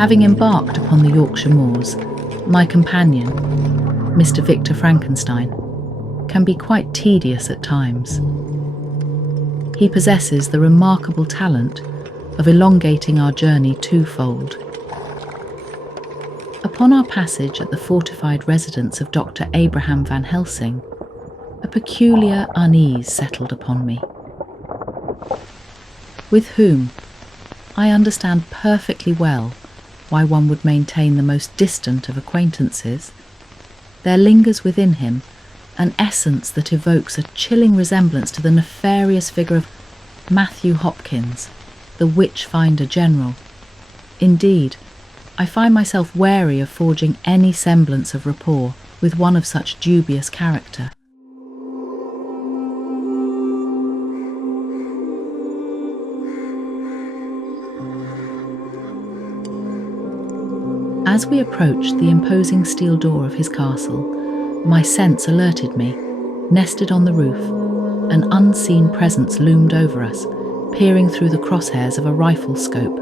Having embarked upon the Yorkshire moors, my companion, Mr. Victor Frankenstein, can be quite tedious at times. He possesses the remarkable talent of elongating our journey twofold. Upon our passage at the fortified residence of Dr. Abraham Van Helsing, a peculiar unease settled upon me. With whom, I understand perfectly well why one would maintain the most distant of acquaintances, there lingers within him an essence that evokes a chilling resemblance to the nefarious figure of Matthew Hopkins, the witch-finder general. Indeed, I find myself wary of forging any semblance of rapport with one of such dubious character. As we approached the imposing steel door of his castle, my sense alerted me. Nested on the roof, an unseen presence loomed over us, peering through the crosshairs of a rifle scope,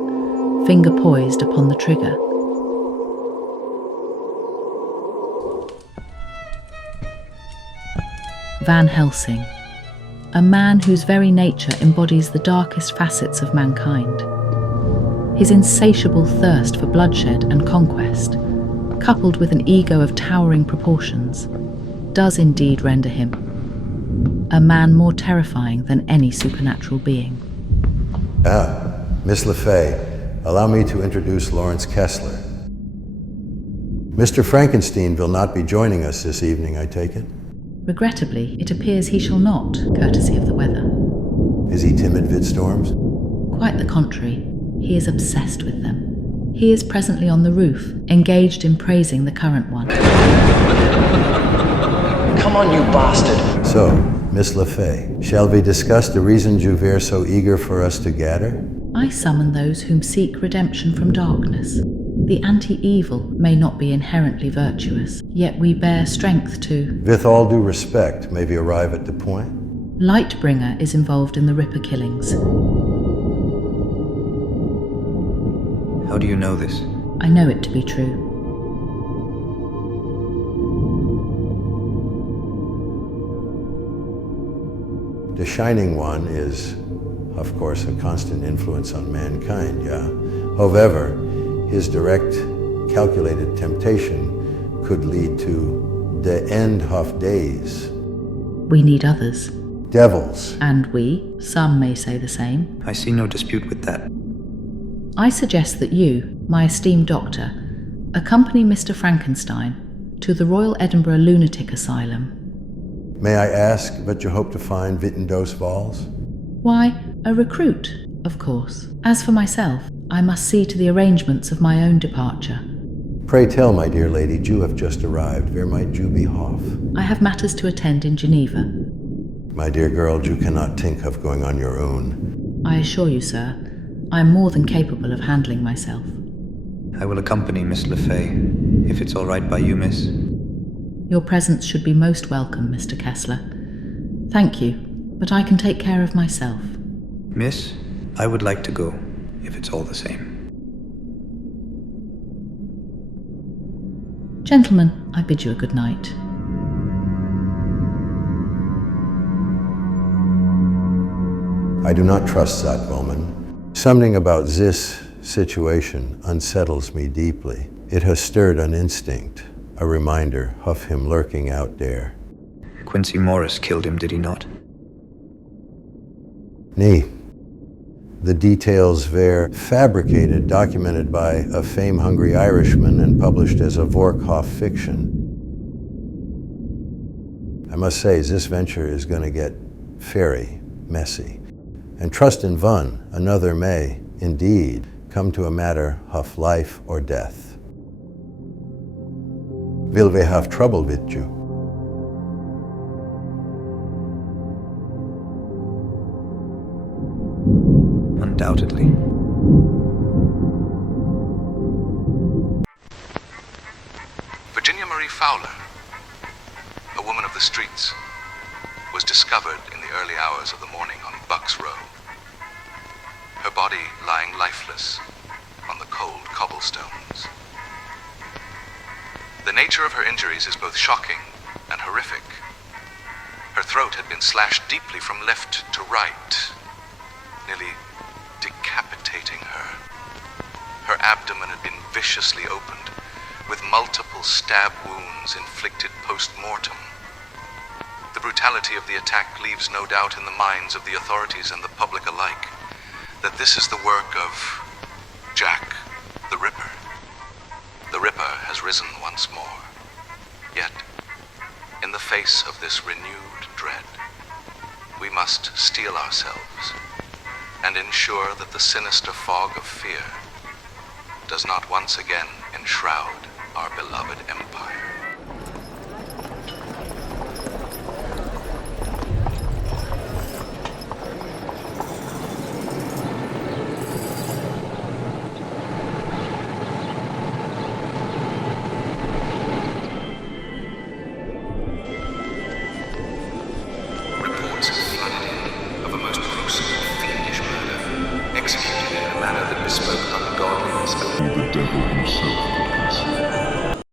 finger poised upon the trigger. Van Helsing, a man whose very nature embodies the darkest facets of mankind. His insatiable thirst for bloodshed and conquest, coupled with an ego of towering proportions, does indeed render him a man more terrifying than any supernatural being. Miss LeFay, allow me to introduce Lawrence Kessler. Mr. Frankenstein will not be joining us this evening, I take it? Regrettably, it appears he shall not, courtesy of the weather. Is he timid vid storms? Quite the contrary. He is obsessed with them. He is presently on the roof, engaged in praising the current one. Come on, you bastard! So, Miss LeFay, shall we discuss the reasons you were so eager for us to gather? I summon those whom seek redemption from darkness. The anti-evil may not be inherently virtuous, yet we bear strength to... With all due respect, may we arrive at the point? Lightbringer is involved in the Ripper killings. How do you know this? I know it to be true. The Shining One is, of course, a constant influence on mankind, yeah? However, his direct, calculated temptation could lead to the end of days. We need others. Devils. And we, some may say the same. I see no dispute with that. I suggest that you, my esteemed doctor, accompany Mr. Frankenstein to the Royal Edinburgh Lunatic Asylum. May I ask what you hope to find written those walls? Why, a recruit, of course. As for myself, I must see to the arrangements of my own departure. Pray tell, my dear lady, you have just arrived. Where might you be off? I have matters to attend in Geneva. My dear girl, you cannot think of going on your own. I assure you, sir, I am more than capable of handling myself. I will accompany Miss LeFay, if it's all right by you, miss. Your presence should be most welcome, Mr. Kessler. Thank you, but I can take care of myself. Miss, I would like to go, if it's all the same. Gentlemen, I bid you a good night. I do not trust that woman. Something about this situation unsettles me deeply. It has stirred an instinct, a reminder of him lurking out there. Quincy Morris killed him, did he not? Nee. The details were fabricated, documented by a fame-hungry Irishman and published as a Vorkhoff fiction. I must say, this venture is going to get very messy. And trust in one, another may, indeed, come to a matter of life or death. Will we have trouble with you? Undoubtedly. Virginia Marie Fowler, a woman of the streets, was discovered in the early hours of the morning on Bucks Row. Her body lying lifeless on the ice-cold cobblestones. The nature of her injuries is both shocking and horrific. Her throat had been slashed deeply from left to right, nearly decapitating her. Her abdomen had been viciously opened, with multiple stab wounds inflicted post-mortem. The brutality of the attack leaves no doubt in the minds of the authorities and the public alike that this is the work of Jack the Ripper. The Ripper has risen once more. Yet, in the face of this renewed dread, we must steel ourselves and ensure that the sinister fog of fear does not once again enshroud our beloved empire. Reports have flooded in of a most gruesome and fiendish murder, executed in a manner that bespoke ungodliness. The devil himself could conceive.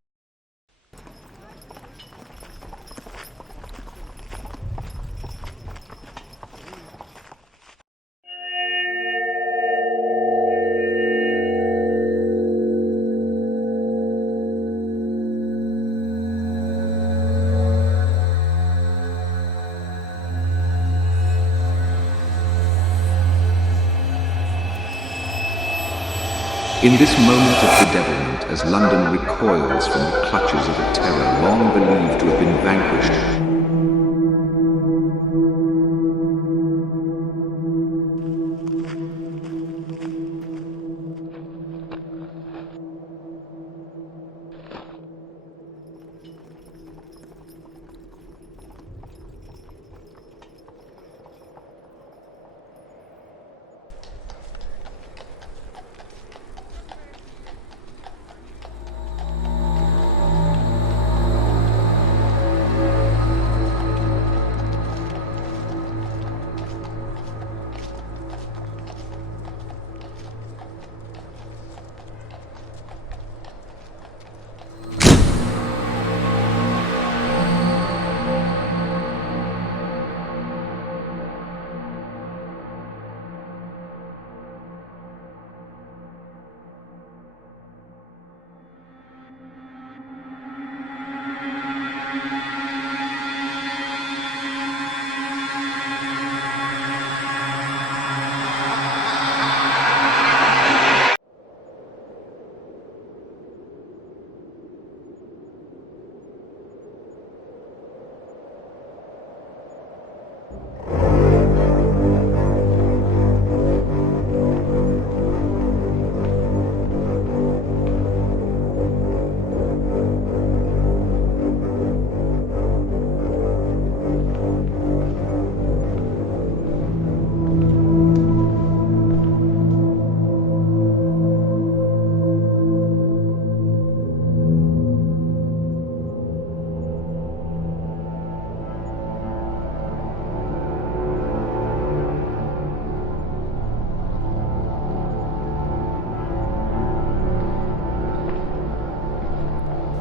In this moment of bedevilment, as London recoils from the clutches of a terror long believed to have been vanquished,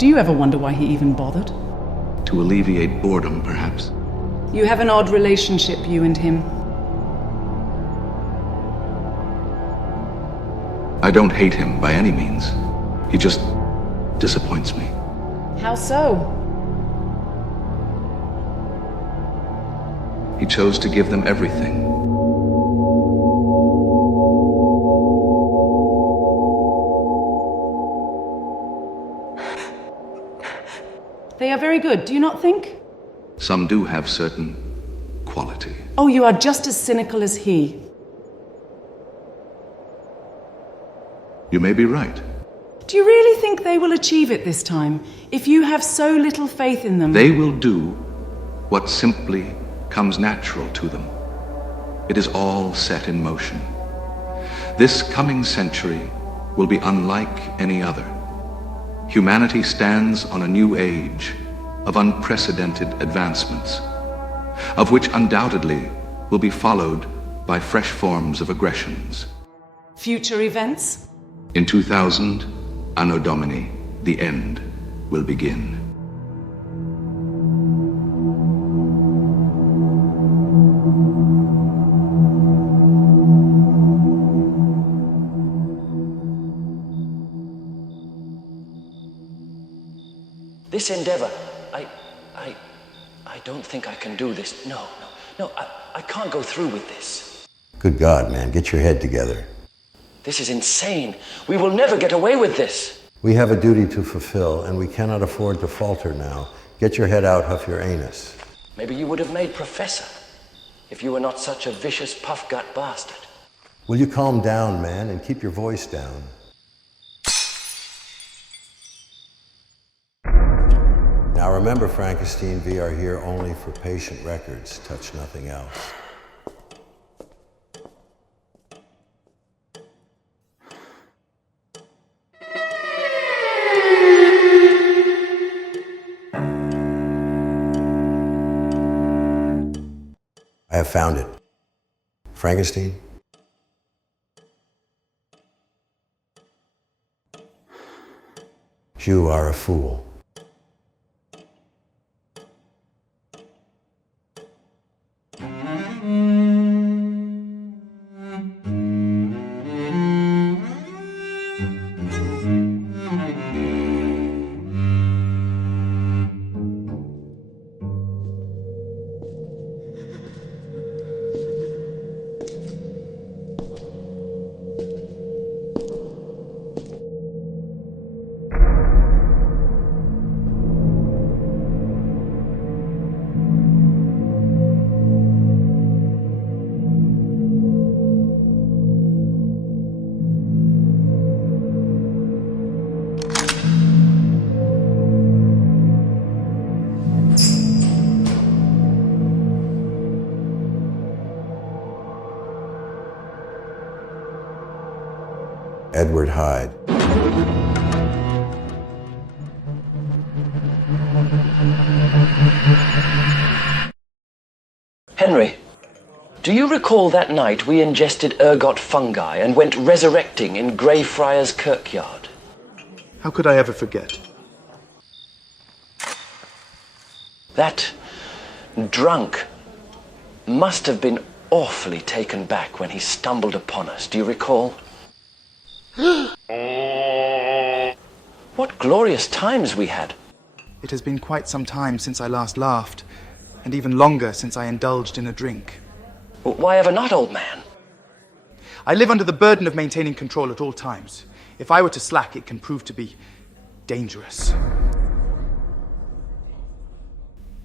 Do you ever wonder why he even bothered? to alleviate boredom, perhaps. You have an odd relationship, you and him. I don't hate him by any means. He just disappoints me. How so? He chose to give them everything. They are very good, do you not think? Some do have certain quality. Oh, you are just as cynical as he. You may be right. Do you really think they will achieve it this time, if you have so little faith in them? They will do what simply comes natural to them. It is all set in motion. This coming century will be unlike any other. Humanity stands on a new age of unprecedented advancements, of which undoubtedly will be followed by fresh forms of aggressions. Future events? In 2000, Anno Domini, the end will begin. This endeavor, I don't think I can do this. No, I can't go through with this. Good God, man, get your head together. This is insane. We will never get away with this. We have a duty to fulfill, and we cannot afford to falter now. Get your head out, huff your anus. Maybe you would have made Professor if you were not such a vicious puff-gut bastard. Will you calm down, man, and keep your voice down? Now remember, Frankenstein, we are here only for patient records. Touch nothing else. I have found it. Frankenstein? You are a fool. Edward Hyde. Henry, do you recall that night we ingested ergot fungi and went resurrecting in Greyfriars Kirkyard? How could I ever forget? That drunk must have been awfully taken back when he stumbled upon us. Do you recall? What glorious times we had. It has been quite some time since I last laughed, and even longer since I indulged in a drink. Why ever not, old man? I live under the burden of maintaining control at all times. If I were to slack, it can prove to be dangerous.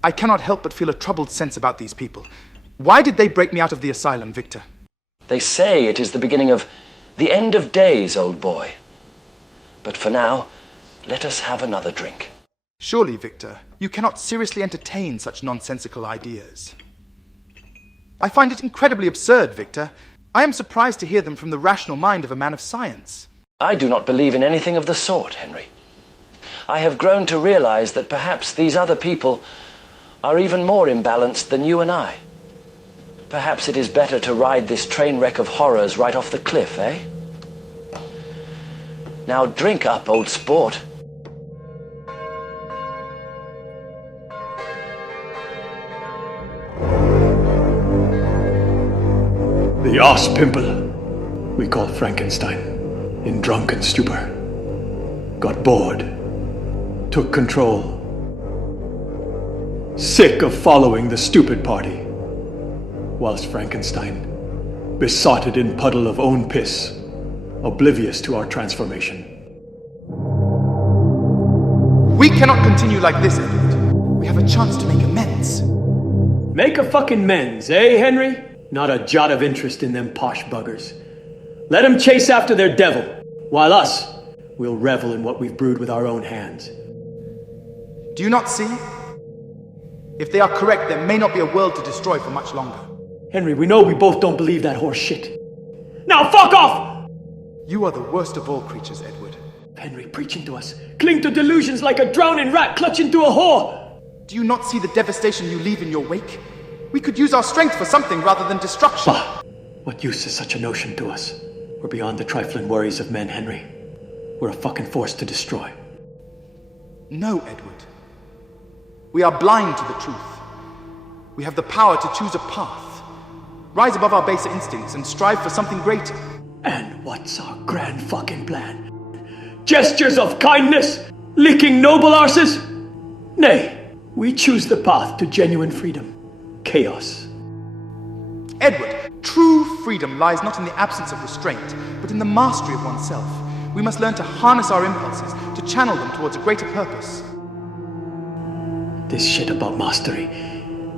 I cannot help but feel a troubled sense about these people. Why did they break me out of the asylum, Victor? They say it is the beginning of the end of days, old boy. But for now, let us have another drink. Surely, Victor, you cannot seriously entertain such nonsensical ideas. I find it incredibly absurd, Victor. I am surprised to hear them from the rational mind of a man of science. I do not believe in anything of the sort, Henry. I have grown to realize that perhaps these other people are even more imbalanced than you and I. Perhaps it is better to ride this train wreck of horrors right off the cliff, eh? Now drink up, old sport. The ass pimple we call Frankenstein, in drunken stupor, got bored, took control. Sick of following the stupid party, whilst Frankenstein besotted in puddle of own piss, oblivious to our transformation. We cannot continue like this, Edward. We have a chance to make amends. Make a fucking mends, eh, Henry? Not a jot of interest in them posh buggers. Let them chase after their devil, while us, we'll revel in what we've brewed with our own hands. Do you not see? If they are correct, there may not be a world to destroy for much longer. Henry, we know we both don't believe that horse shit. Now fuck off! You are the worst of all creatures, Edward. Henry preaching to us. Cling to delusions like a drowning rat clutching to a whore. Do you not see the devastation you leave in your wake? We could use our strength for something rather than destruction. Bah! What use is such a notion to us? We're beyond the trifling worries of men, Henry. we're a fucking force to destroy. No, Edward. We are blind to the truth. We have the power to choose a path, rise above our baser instincts, and strive for something greater. And what's our grand fucking plan? Gestures of kindness? Licking noble arses? Nay, we choose the path to genuine freedom. Chaos. Edward, true freedom lies not in the absence of restraint, but in the mastery of oneself. We must learn to harness our impulses, to channel them towards a greater purpose. This shit about mastery.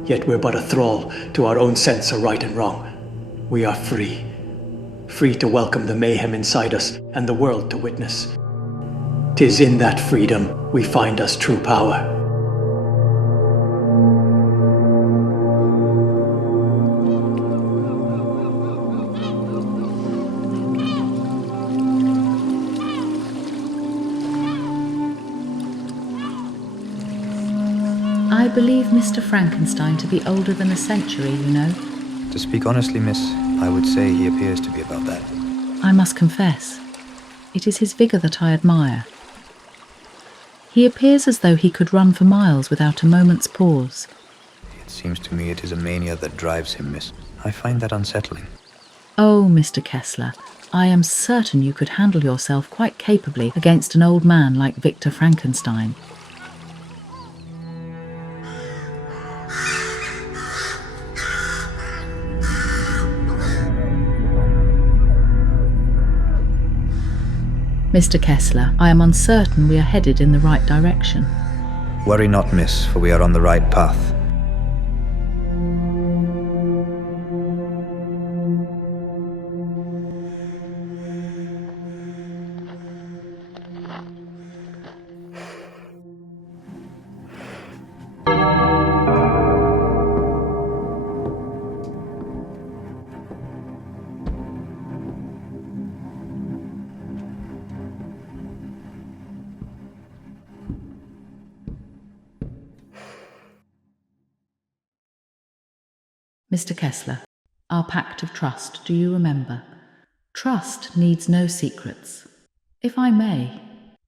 Yet we're but a thrall to our own sense of right and wrong. We are free. Free to welcome the mayhem inside us and the world to witness. 'Tis in that freedom we find us true power. I believe Mr. Frankenstein to be older than a century, you know. To speak honestly, miss, I would say he appears to be about that. I must confess, it is his vigour that I admire. He appears as though he could run for miles without a moment's pause. It seems to me it is a mania that drives him, miss. I find that unsettling. Oh, Mr. Kessler, I am certain you could handle yourself quite capably against an old man like Victor Frankenstein. Mr. Kessler, I am uncertain we are headed in the right direction. Worry not, miss, for we are on the right path. Mr. Kessler, our pact of trust, do you remember? Trust needs no secrets. If I may,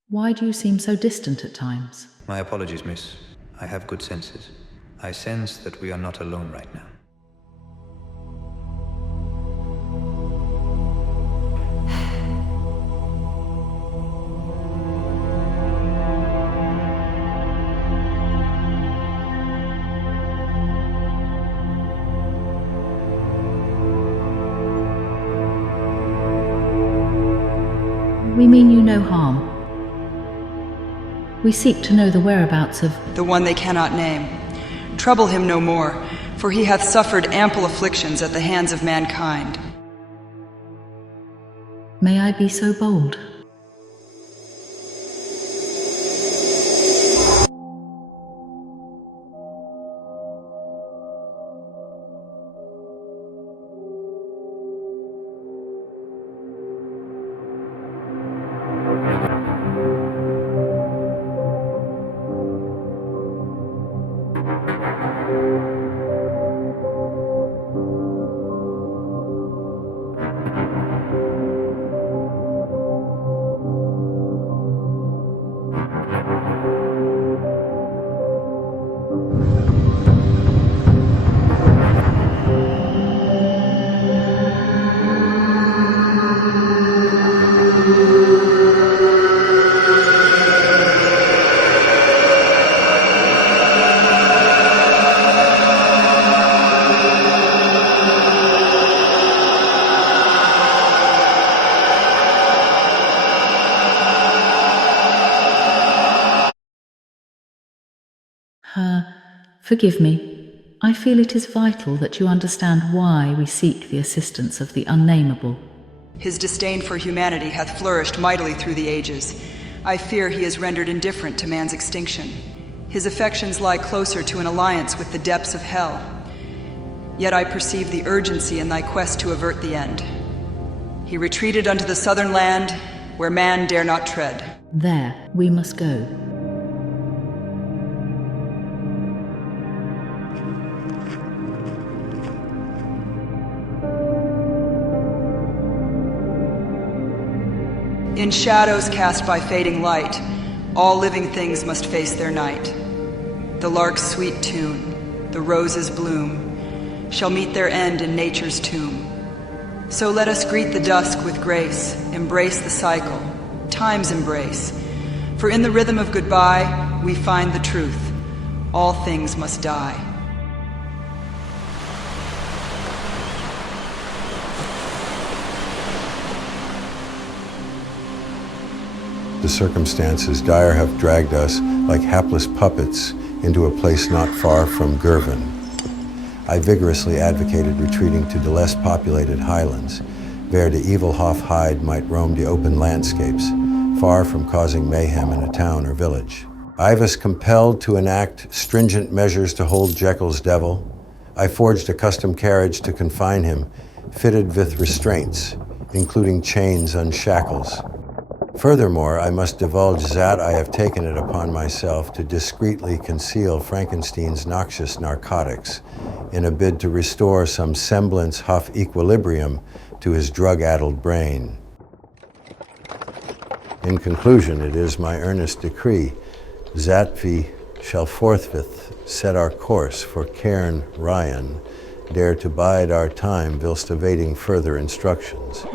why do you seem so distant at times? My apologies, miss. I have good senses. I sense that we are not alone right now. We mean you no harm. We seek to know the whereabouts of the one they cannot name. Trouble him no more, for he hath suffered ample afflictions at the hands of mankind. May I be so bold? Forgive me. I feel it is vital that you understand why we seek the assistance of the unnameable. His disdain for humanity hath flourished mightily through the ages. I fear he is rendered indifferent to man's extinction. His affections lie closer to an alliance with the depths of hell. Yet I perceive the urgency in thy quest to avert the end. He retreated unto the southern land, where man dare not tread. There we must go. In shadows cast by fading light, all living things must face their night. The lark's sweet tune, the rose's bloom, shall meet their end in nature's tomb. So let us greet the dusk with grace, embrace the cycle, time's embrace. For in the rhythm of goodbye, we find the truth. All things must die. The circumstances dire have dragged us like hapless puppets into a place not far from Girvan. I vigorously advocated retreating to the less populated highlands, where the evil Hoff-Hyde might roam the open landscapes, far from causing mayhem in a town or village. I was compelled to enact stringent measures to hold Jekyll's devil. I forged a custom carriage to confine him, fitted with restraints, including chains and shackles. Furthermore, I must divulge that I have taken it upon myself to discreetly conceal Frankenstein's noxious narcotics in a bid to restore some semblance of equilibrium to his drug-addled brain. In conclusion, it is my earnest decree that we shall forthwith set our course for Cairn Ryan, dare to bide our time whilst awaiting further instructions.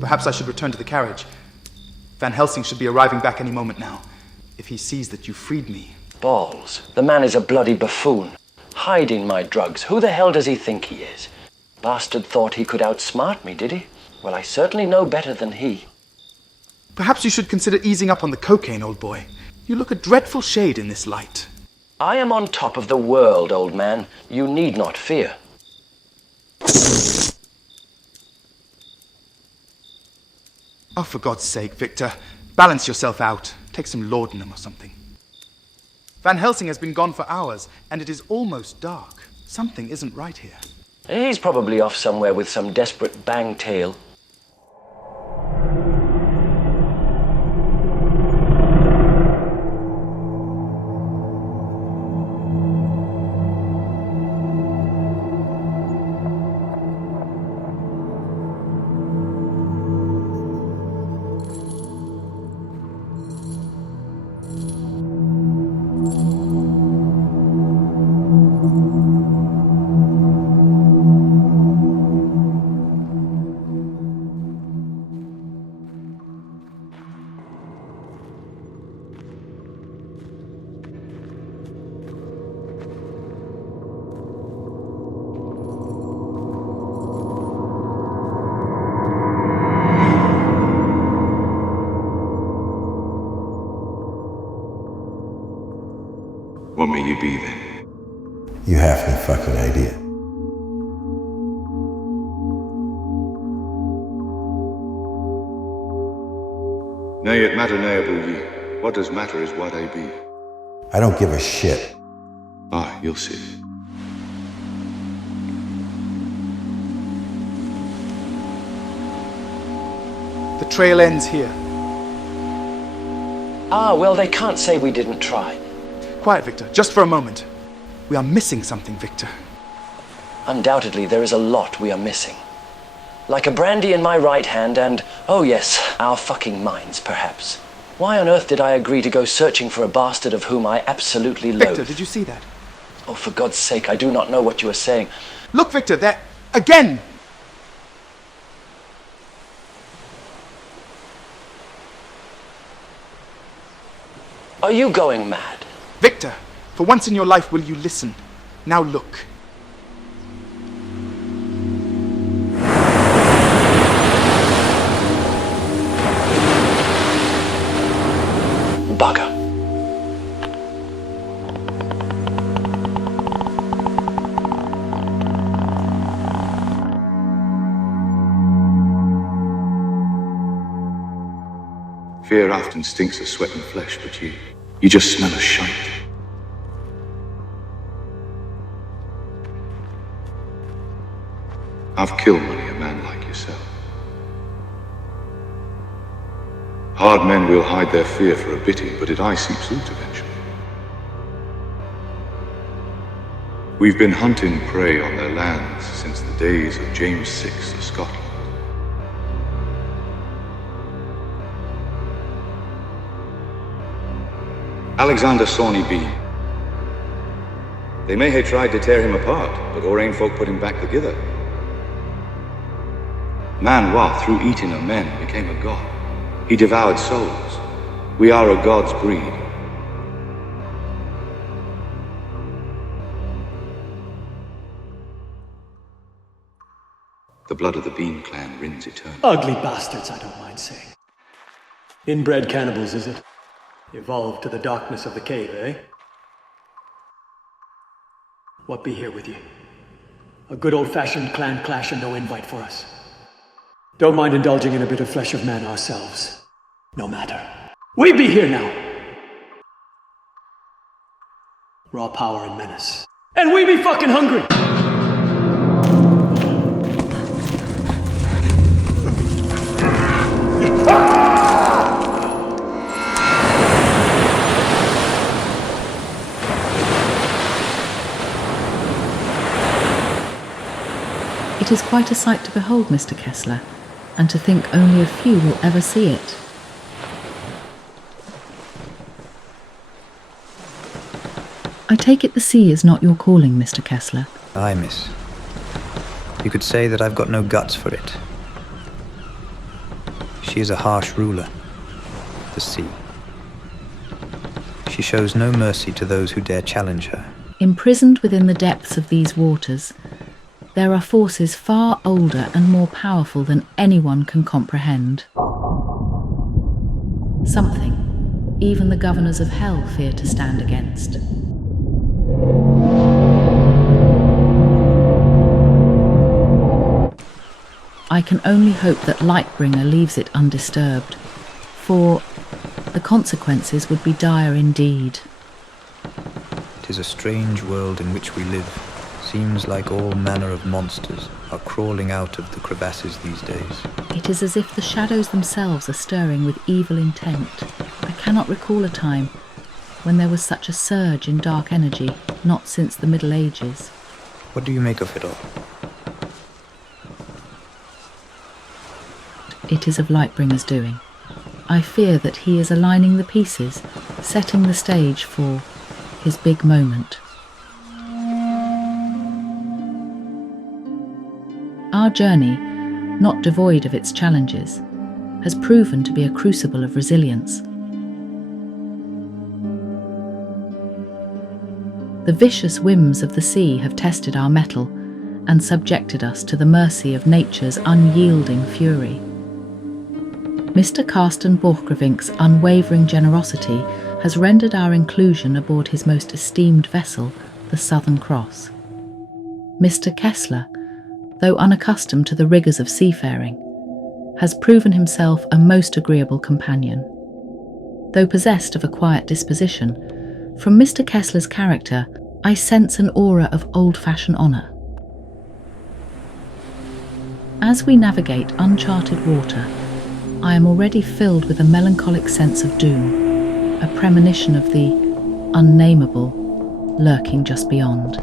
Perhaps I should return to the carriage. Van Helsing should be arriving back any moment now, if he sees that you freed me. Balls. The man is a bloody buffoon, hiding my drugs. Who the hell does he think he is? Bastard thought he could outsmart me, did he? Well, I certainly know better than he. Perhaps you should consider easing up on the cocaine, old boy. You look a dreadful shade in this light. I am on top of the world, old man. You need not fear. Oh, for God's sake, Victor. Balance yourself out. Take some laudanum or something. Van Helsing has been gone for hours, and it is almost dark. Something isn't right here. He's probably off somewhere with some desperate bang-tail. What may you be then? You have no fucking idea. Nay, it matter ne'er ye. What does matter is what I be. I don't give a shit. Ah, you'll see. The trail ends here. Ah, well, they can't say we didn't try. Quiet, Victor, just for a moment. We are missing something, Victor. Undoubtedly, there is a lot we are missing. Like a brandy in my right hand and, oh yes, our fucking minds, perhaps. Why on earth did I agree to go searching for a bastard of whom I absolutely loathe? Victor, did you see that? Oh, for God's sake, I do not know what you are saying. Look, Victor, there... again! Are you going mad? Victor, for once in your life, will you listen? Now look. Bugger. Fear often stinks of sweat and flesh, but you just smell a shite. I've killed many a man like yourself. Hard men will hide their fear for a bitty, but it aye seeps out eventually. We've been hunting prey on their lands since the days of James VI of Scotland. Alexander Sawney Bean. They may have tried to tear him apart, but Orain folk put him back together. Man Wa, through eating of men, became a god. He devoured souls. We are a god's breed. The blood of the Bean clan rins eternal. Ugly bastards, I don't mind saying. Inbred cannibals, is it? Evolved to the darkness of the cave, eh? What be here with you? A good old-fashioned clan clash and no invite for us. Don't mind indulging in a bit of flesh of man ourselves. No matter. We be here now! Raw power and menace. And we be fucking hungry! It is quite a sight to behold, Mr. Kessler, and to think only a few will ever see it. I take it the sea is not your calling, Mr. Kessler. Aye, miss. You could say that I've got no guts for it. She is a harsh ruler, the sea. She shows no mercy to those who dare challenge her. Imprisoned within the depths of these waters, there are forces far older and more powerful than anyone can comprehend. Something even the governors of hell fear to stand against. I can only hope that Lightbringer leaves it undisturbed, for the consequences would be dire indeed. 'Tis a strange world in which we live. Seems like all manner of monsters are crawling out of the crevasses these days. It is as if the shadows themselves are stirring with evil intent. I cannot recall a time when there was such a surge in dark energy, not since the Middle Ages. What do you make of it all? It is of Lightbringer's doing. I fear that he is aligning the pieces, setting the stage for his big moment. Our journey, not devoid of its challenges, has proven to be a crucible of resilience. The vicious whims of the sea have tested our mettle and subjected us to the mercy of nature's unyielding fury. Mr. Carsten Borchgrevink's unwavering generosity has rendered our inclusion aboard his most esteemed vessel, the Southern Cross. Mr. Kessler, though unaccustomed to the rigours of seafaring, has proven himself a most agreeable companion. Though possessed of a quiet disposition, from Mr. Kessler's character I sense an aura of old-fashioned honour. As we navigate uncharted water, I am already filled with a melancholic sense of doom, a premonition of the unnameable lurking just beyond.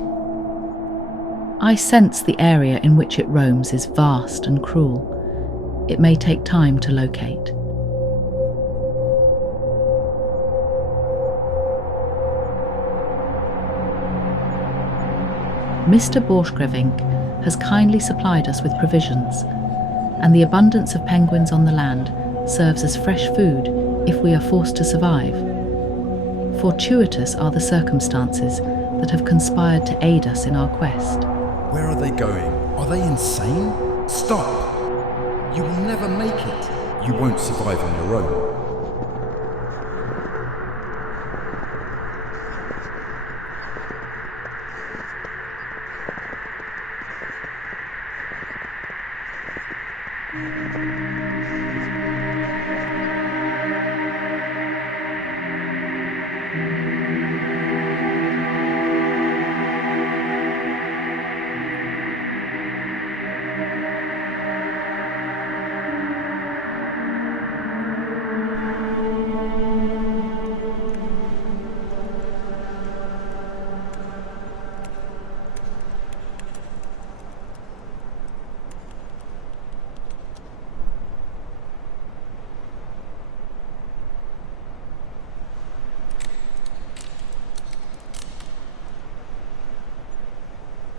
I sense the area in which it roams is vast and cruel. It may take time to locate. Mr. Borchgrevink has kindly supplied us with provisions, and the abundance of penguins on the land serves as fresh food if we are forced to survive. Fortuitous are the circumstances that have conspired to aid us in our quest. Where are they going? Are they insane? Stop! You will never make it. You won't survive on your own.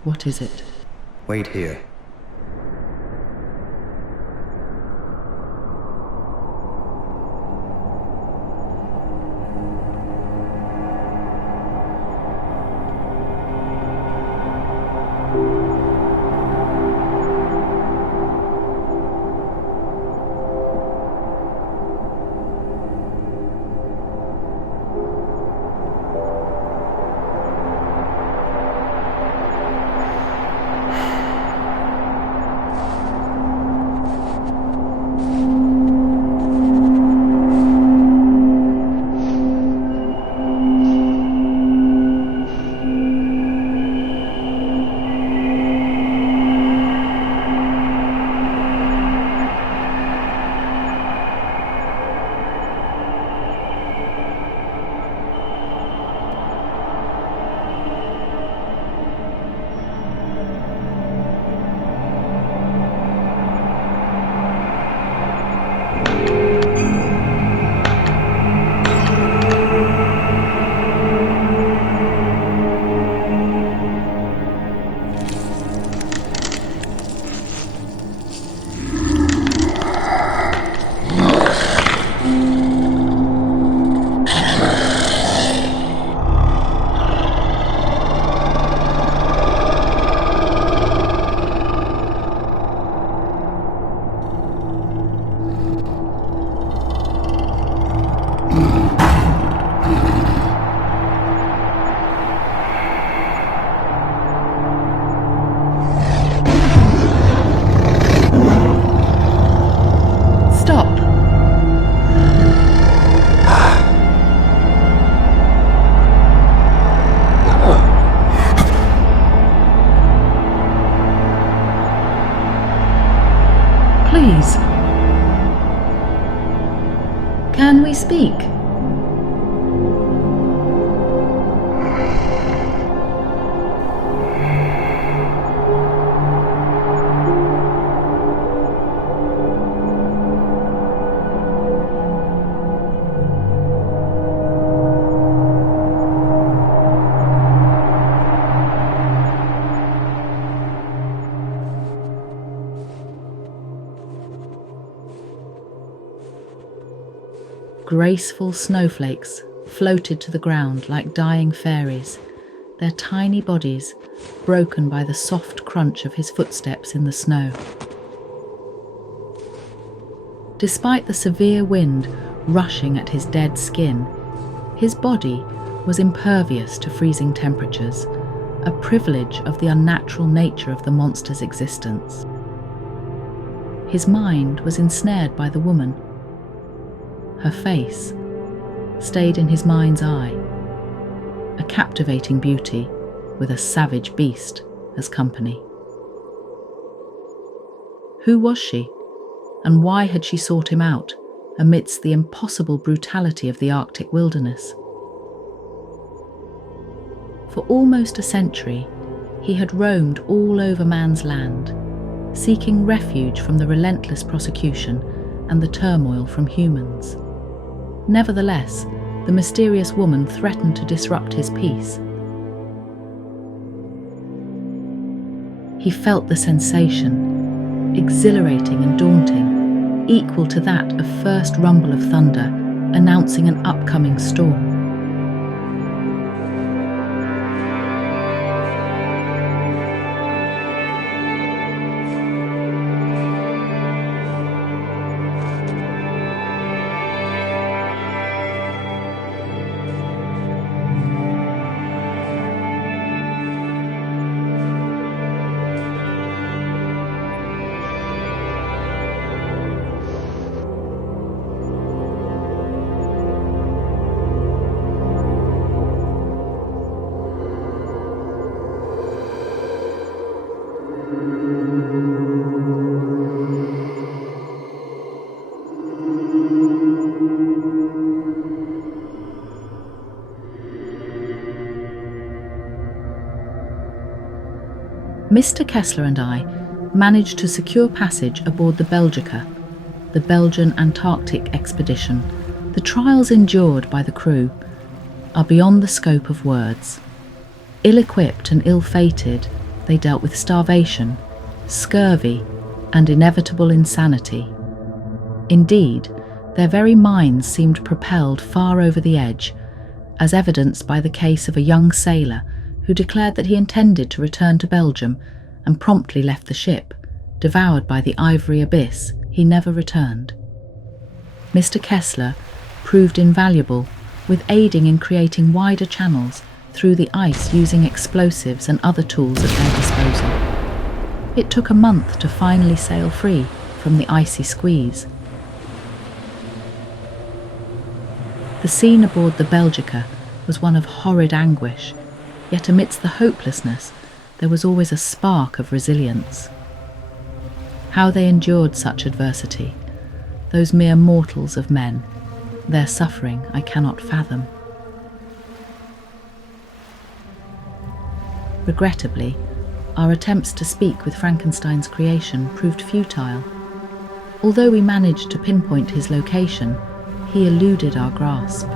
What is it? Wait here. Please. Can we speak? Graceful snowflakes floated to the ground like dying fairies, their tiny bodies broken by the soft crunch of his footsteps in the snow. Despite the severe wind rushing at his dead skin, his body was impervious to freezing temperatures, a privilege of the unnatural nature of the monster's existence. His mind was ensnared by the woman. Her face stayed in his mind's eye, a captivating beauty with a savage beast as company. Who was she, and why had she sought him out amidst the impossible brutality of the Arctic wilderness? For almost a century, He had roamed all over man's land, seeking refuge from the relentless prosecution and the turmoil from humans. Nevertheless, the mysterious woman threatened to disrupt his peace. He felt the sensation, exhilarating and daunting, equal to that of first rumble of thunder, announcing an upcoming storm. Mr. Kessler and I managed to secure passage aboard the Belgica, the Belgian Antarctic expedition. The trials endured by the crew are beyond the scope of words. Ill-equipped and ill-fated, they dealt with starvation, scurvy, and inevitable insanity. Indeed, their very minds seemed propelled far over the edge, as evidenced by the case of a young sailor who declared that he intended to return to Belgium and promptly left the ship. Devoured by the ivory abyss, he never returned. Mr. Kessler proved invaluable, with aiding in creating wider channels through the ice using explosives and other tools at their disposal. It took a month to finally sail free from the icy squeeze. The scene aboard the Belgica was one of horrid anguish, yet amidst the hopelessness, there was always a spark of resilience. How they endured such adversity, those mere mortals of men, their suffering I cannot fathom. Regrettably, our attempts to speak with Frankenstein's creation proved futile. Although we managed to pinpoint his location, he eluded our grasp.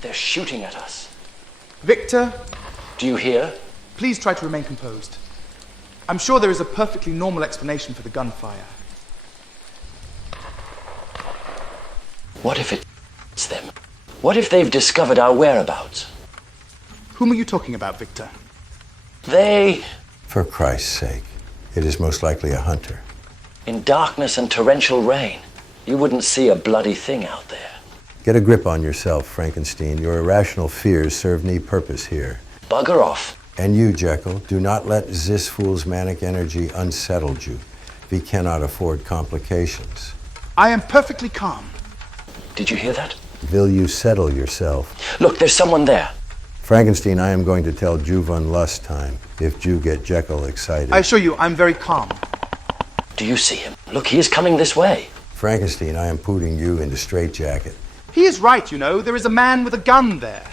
They're shooting at us. Victor? Do you hear? Please try to remain composed. I'm sure there is a perfectly normal explanation for the gunfire. What if it's them? What if they've discovered our whereabouts? Whom are you talking about, Victor? They... For Christ's sake, it is most likely a hunter. In darkness and torrential rain, you wouldn't see a bloody thing out there. Get a grip on yourself, Frankenstein. Your irrational fears serve no purpose here. Bugger off. And you, Jekyll, do not let this fool's manic energy unsettle you. We cannot afford complications. I am perfectly calm. Did you hear that? Will you settle yourself? Look, there's someone there. Frankenstein, I am going to tell Jew von Lust time if you get Jekyll excited. I assure you, I'm very calm. Do you see him? Look, he is coming this way. Frankenstein, I am putting you into straitjacket. He is right, you know. There is a man with a gun there.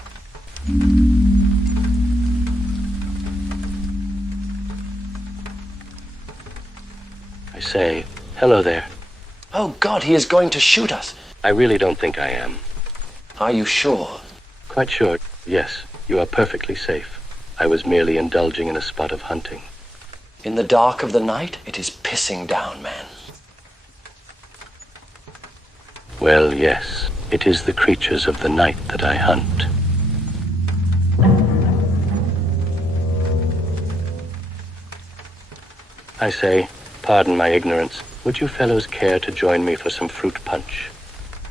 I say, hello there. Oh, God, he is going to shoot us. I really don't think I am. Are you sure? Quite sure, yes. You are perfectly safe. I was merely indulging in a spot of hunting. In the dark of the night, it is pissing down, man. Well, yes. It is the creatures of the night that I hunt. I say, pardon my ignorance. Would you fellows care to join me for some fruit punch?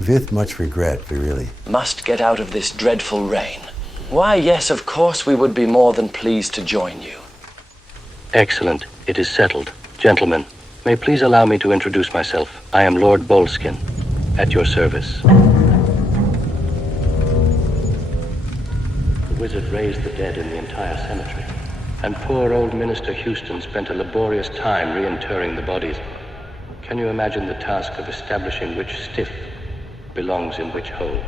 With much regret, really. Must get out of this dreadful rain. Why, yes, of course we would be more than pleased to join you. Excellent. It is settled. Gentlemen, may please allow me to introduce myself. I am Lord Boleskine, at your service. The wizard raised the dead in the entire cemetery, and poor old Minister Houston spent a laborious time reinterring the bodies. Can you imagine the task of establishing which stiff belongs in which hole?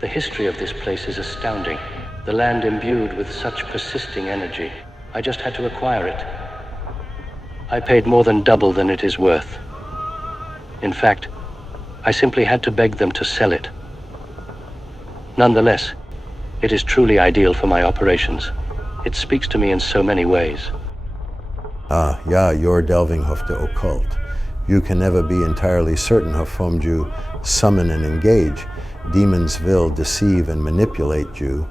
The history of this place is astounding. The land imbued with such persisting energy. I just had to acquire it. I paid more than double than it is worth. In fact, I simply had to beg them to sell it. Nonetheless, it is truly ideal for my operations. It speaks to me in so many ways. Ah, ja, you're delving of the occult. You can never be entirely certain of whom you summon and engage. Demons will deceive and manipulate you.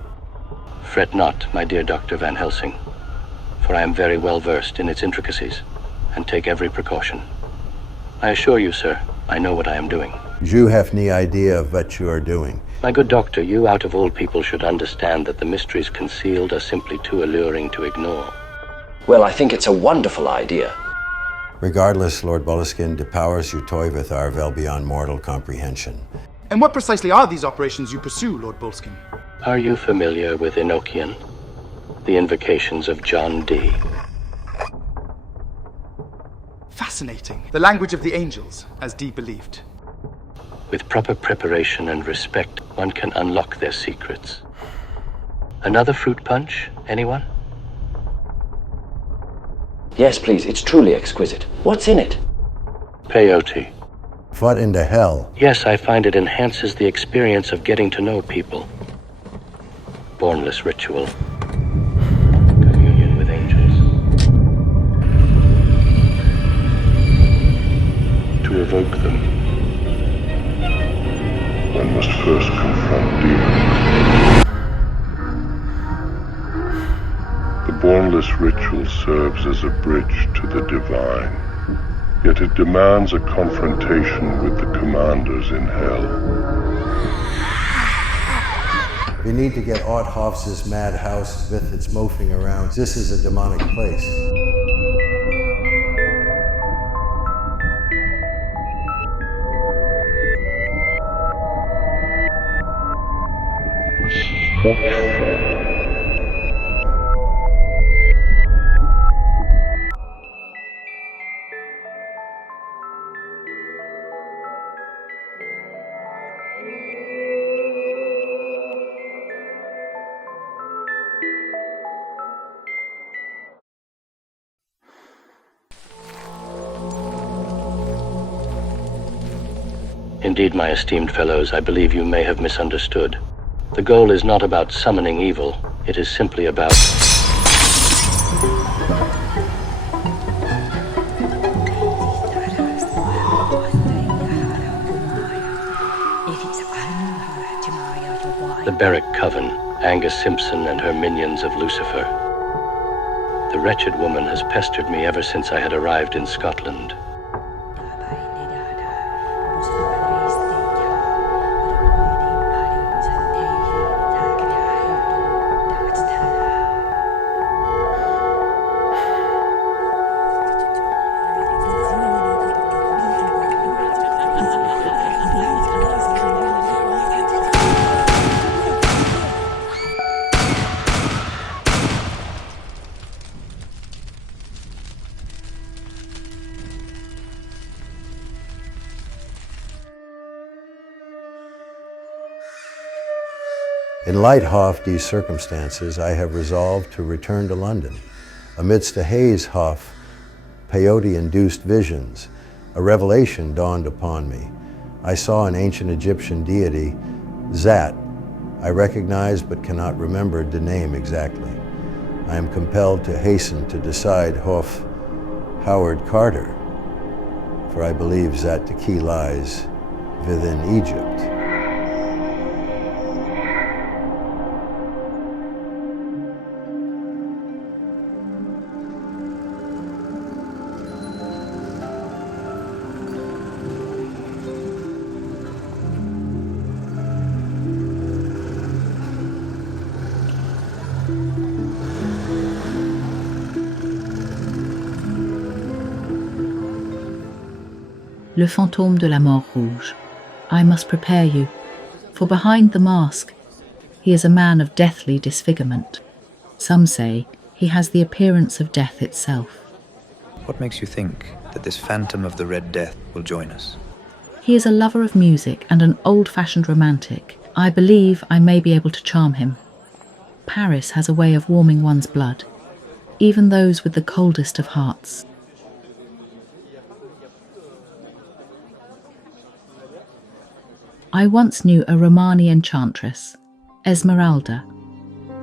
Fret not, my dear Dr. Van Helsing, for I am very well versed in its intricacies, and take every precaution. I assure you, sir, I know what I am doing. You have no idea of what you are doing. My good doctor, you out of all people should understand that the mysteries concealed are simply too alluring to ignore. Well, I think it's a wonderful idea. Regardless, Lord Boleskine, the powers you toy with are well beyond mortal comprehension. And what precisely are these operations you pursue, Lord Boleskine? Are you familiar with Enochian? The invocations of John Dee? Fascinating. The language of the angels, as Dee believed. With proper preparation and respect, one can unlock their secrets. Another fruit punch, anyone? Yes, please. It's truly exquisite. What's in it? Peyote. What in the hell? Yes, I find it enhances the experience of getting to know people. Formless ritual. Communion with angels. To evoke them, one must first confront demons. The Formless ritual serves as a bridge to the divine, yet it demands a confrontation with the commanders in hell. We need to get out of this madhouse with its moping around. This is a demonic place. Indeed, my esteemed fellows, I believe you may have misunderstood. The goal is not about summoning evil. It is simply about... the Berwick Coven, Angus Simpson and her minions of Lucifer. The wretched woman has pestered me ever since I had arrived in Scotland. In light of these circumstances, I have resolved to return to London. Amidst a haze of peyote-induced visions, a revelation dawned upon me. I saw an ancient Egyptian deity, Zat. I recognized but cannot remember the name exactly. I am compelled to hasten to decide of Howard Carter, for I believe that the key lies within Egypt. Le fantôme de la mort rouge. I must prepare you, for behind the mask, he is a man of deathly disfigurement. Some say he has the appearance of death itself. What makes you think that this phantom of the Red Death will join us? He is a lover of music and an old-fashioned romantic. I believe I may be able to charm him. Paris has a way of warming one's blood, even those with the coldest of hearts. I once knew a Romani enchantress, Esmeralda.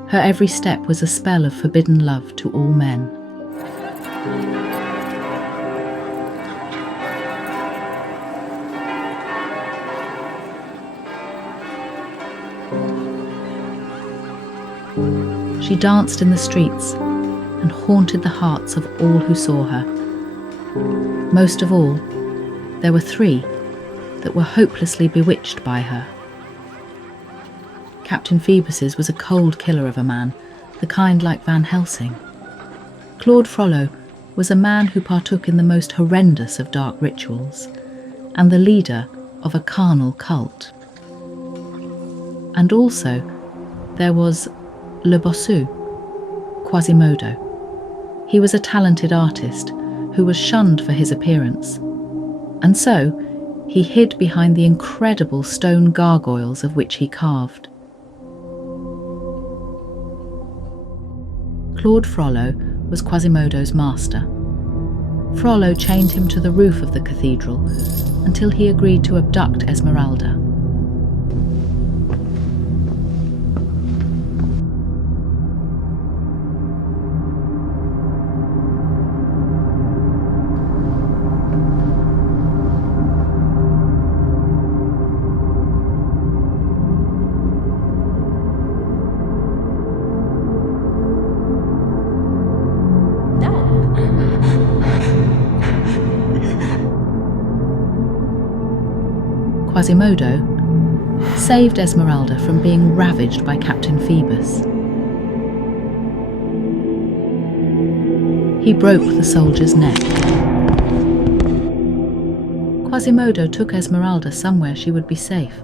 Her every step was a spell of forbidden love to all men. She danced in the streets and haunted the hearts of all who saw her. Most of all, there were 3 that were hopelessly bewitched by her. Captain Phoebus's was a cold killer of a man, the kind like Van Helsing. Claude Frollo was a man who partook in the most horrendous of dark rituals, and the leader of a carnal cult. And also, there was Le Bossu, Quasimodo. He was a talented artist who was shunned for his appearance, and so he hid behind the incredible stone gargoyles of which he carved. Claude Frollo was Quasimodo's master. Frollo chained him to the roof of the cathedral until he agreed to abduct Esmeralda. Quasimodo saved Esmeralda from being ravaged by Captain Phoebus. He broke the soldier's neck. Quasimodo took Esmeralda somewhere she would be safe.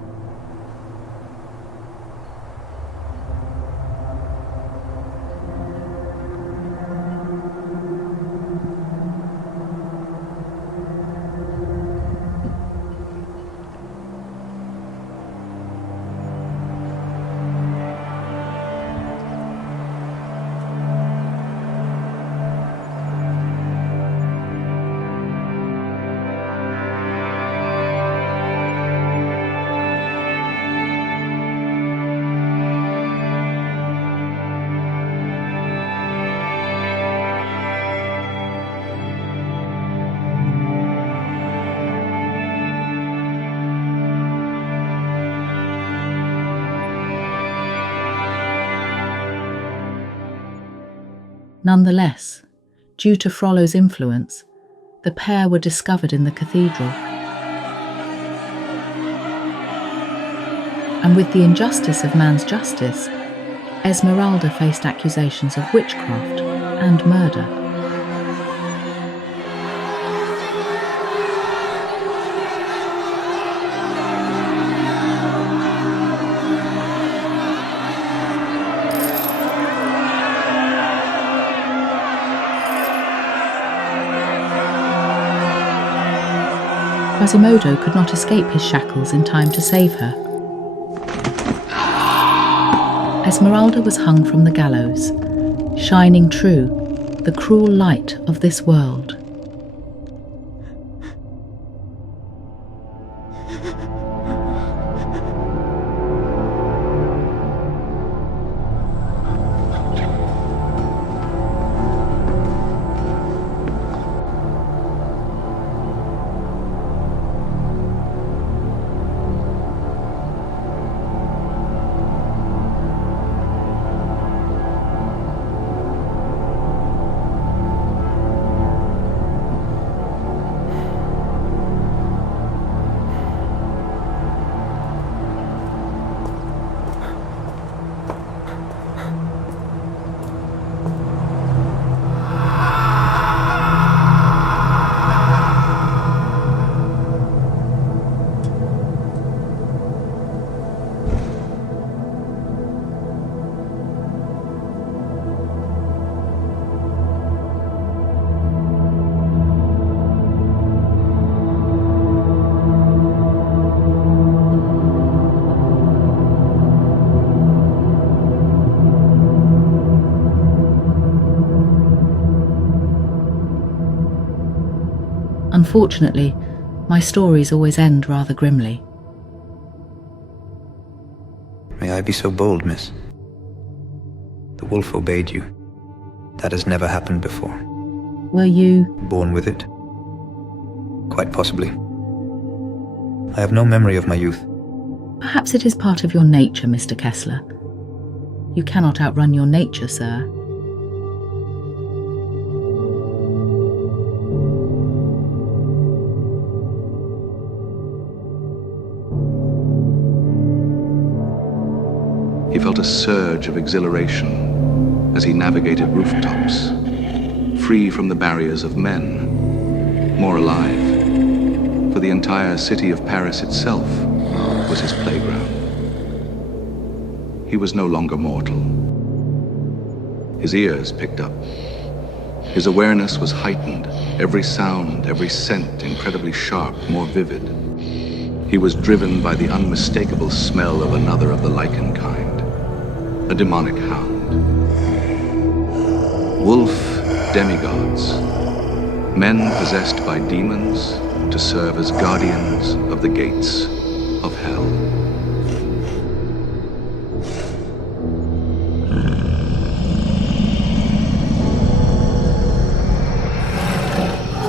Nonetheless, due to Frollo's influence, the pair were discovered in the cathedral. And with the injustice of man's justice, Esmeralda faced accusations of witchcraft and murder. Quasimodo could not escape his shackles in time to save her. Esmeralda was hung from the gallows, shining true, the cruel light of this world. Unfortunately, my stories always end rather grimly. May I be so bold, miss? The wolf obeyed you. That has never happened before. Were you... born with it? Quite possibly. I have no memory of my youth. Perhaps it is part of your nature, Mr. Kessler. You cannot outrun your nature, sir. He felt a surge of exhilaration as he navigated rooftops, free from the barriers of men, more alive, for the entire city of Paris itself was his playground. He was no longer mortal. His ears picked up. His awareness was heightened, every sound, every scent incredibly sharp, more vivid. He was driven by the unmistakable smell of another of the lichen kind. A demonic hound. Wolf demigods. Men possessed by demons to serve as guardians of the gates of hell.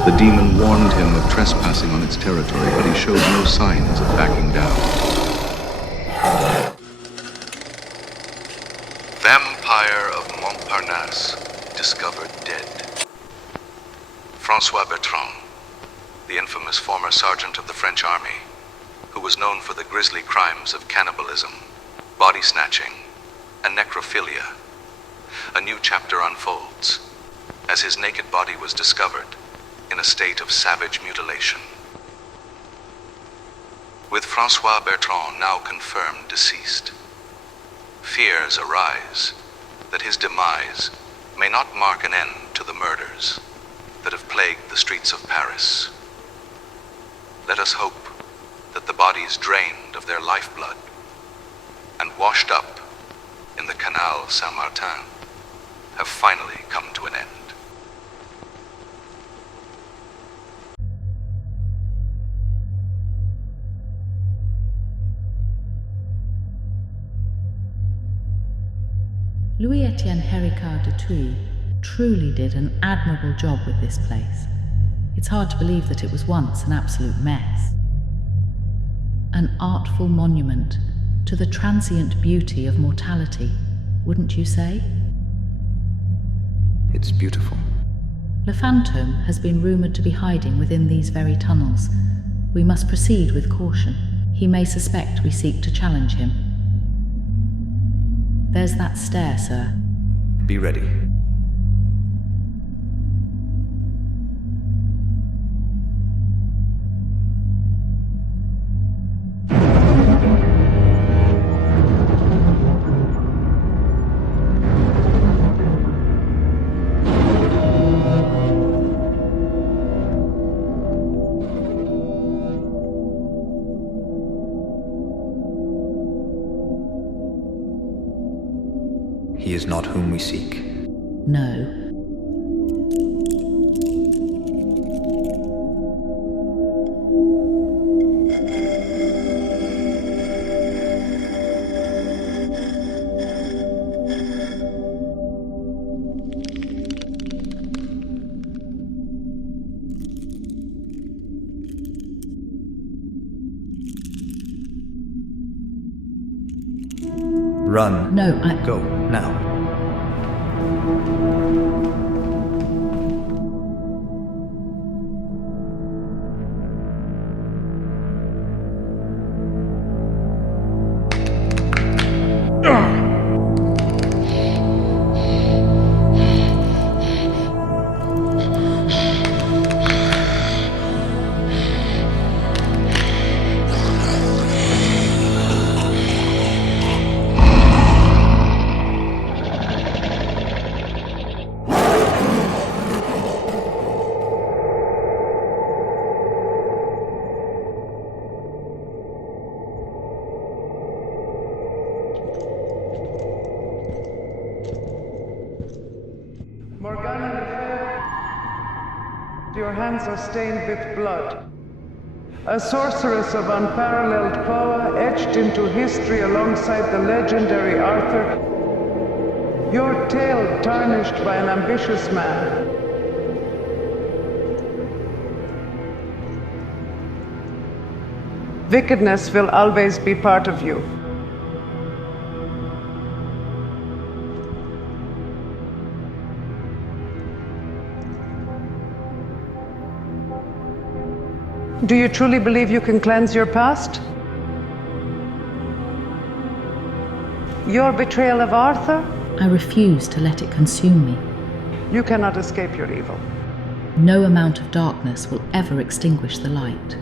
The demon warned him of trespassing on its territory, but he showed no signs of backing down. Vampire of Montparnasse discovered dead. François Bertrand, the infamous former sergeant of the French army, who was known for the grisly crimes of cannibalism, body snatching, and necrophilia. A new chapter unfolds as his naked body was discovered in a state of savage mutilation. With François Bertrand now confirmed deceased, fears arise that his demise may not mark an end to the murders that have plagued the streets of Paris. Let us hope that the bodies drained of their lifeblood and washed up in the Canal Saint-Martin have finally come to an end. Louis-Étienne Héricard de Thuy truly did an admirable job with this place. It's hard to believe that it was once an absolute mess. An artful monument to the transient beauty of mortality, wouldn't you say? It's beautiful. Le Fantôme has been rumoured to be hiding within these very tunnels. We must proceed with caution. He may suspect we seek to challenge him. There's that stair, sir. Be ready. He is not whom we seek. No. Run. No, Go, now. Your hands are stained with blood. A sorceress of unparalleled power, etched into history alongside the legendary Arthur. Your tale tarnished by an ambitious man. Wickedness will always be part of you. Do you truly believe you can cleanse your past? Your betrayal of Arthur? I refuse to let it consume me. You cannot escape your evil. No amount of darkness will ever extinguish the light.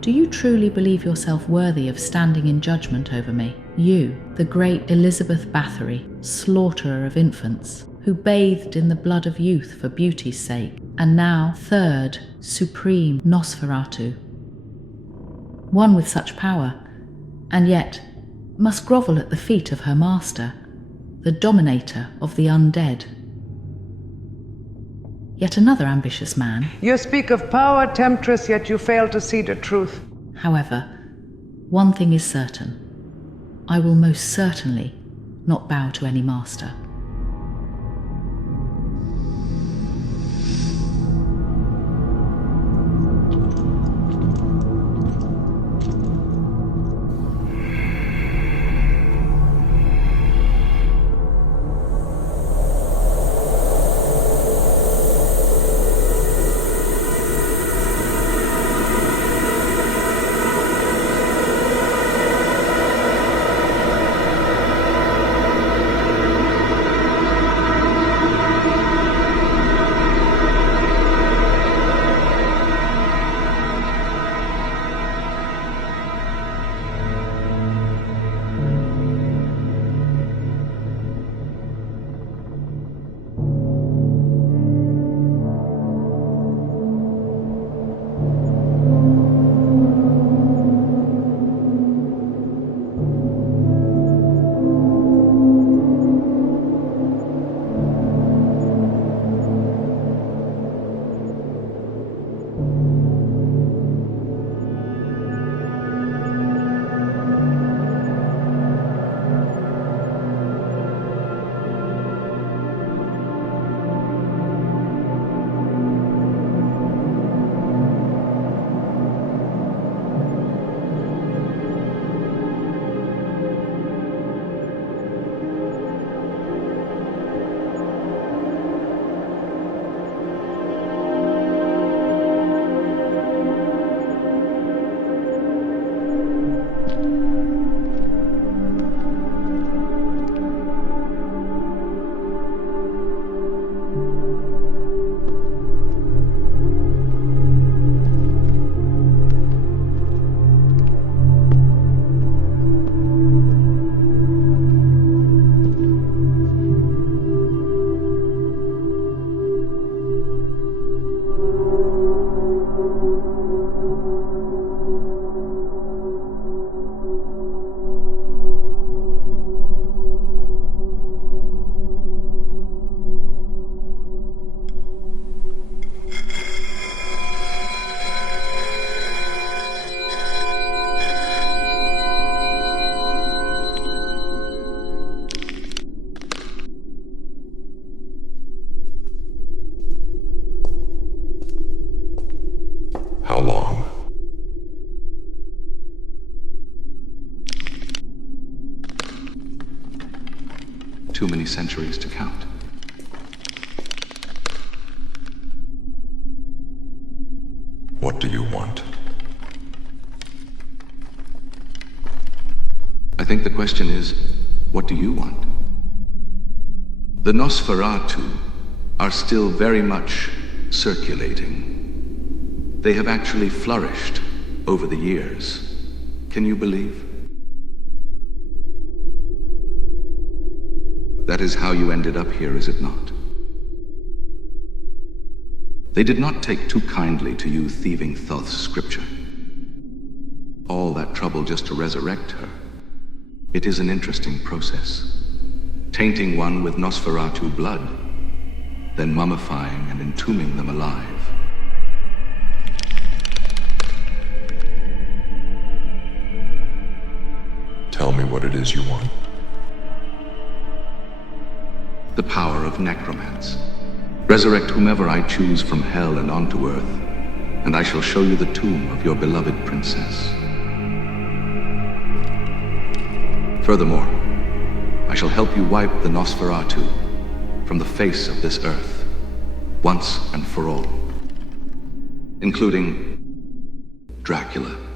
Do you truly believe yourself worthy of standing in judgment over me? You, the great Elizabeth Bathory, slaughterer of infants, who bathed in the blood of youth for beauty's sake, and now third, supreme Nosferatu. One with such power, and yet must grovel at the feet of her master, the dominator of the undead. Yet another ambitious man. You speak of power, temptress, yet you fail to see the truth. However, one thing is certain. I will most certainly not bow to any master. How long? Too many centuries to count. What do you want? I think the question is, what do you want? The Nosferatu are still very much circulating. They have actually flourished over the years. Can you believe? That is how you ended up here, is it not? They did not take too kindly to you thieving Thoth's scripture. All that trouble just to resurrect her. It is an interesting process. tainting one with Nosferatu blood, then mummifying and entombing them alive. Tell me what it is you want. The power of necromance. Resurrect whomever I choose from hell and onto earth, and I shall show you the tomb of your beloved princess. Furthermore, I shall help you wipe the Nosferatu from the face of this earth, once and for all, including Dracula.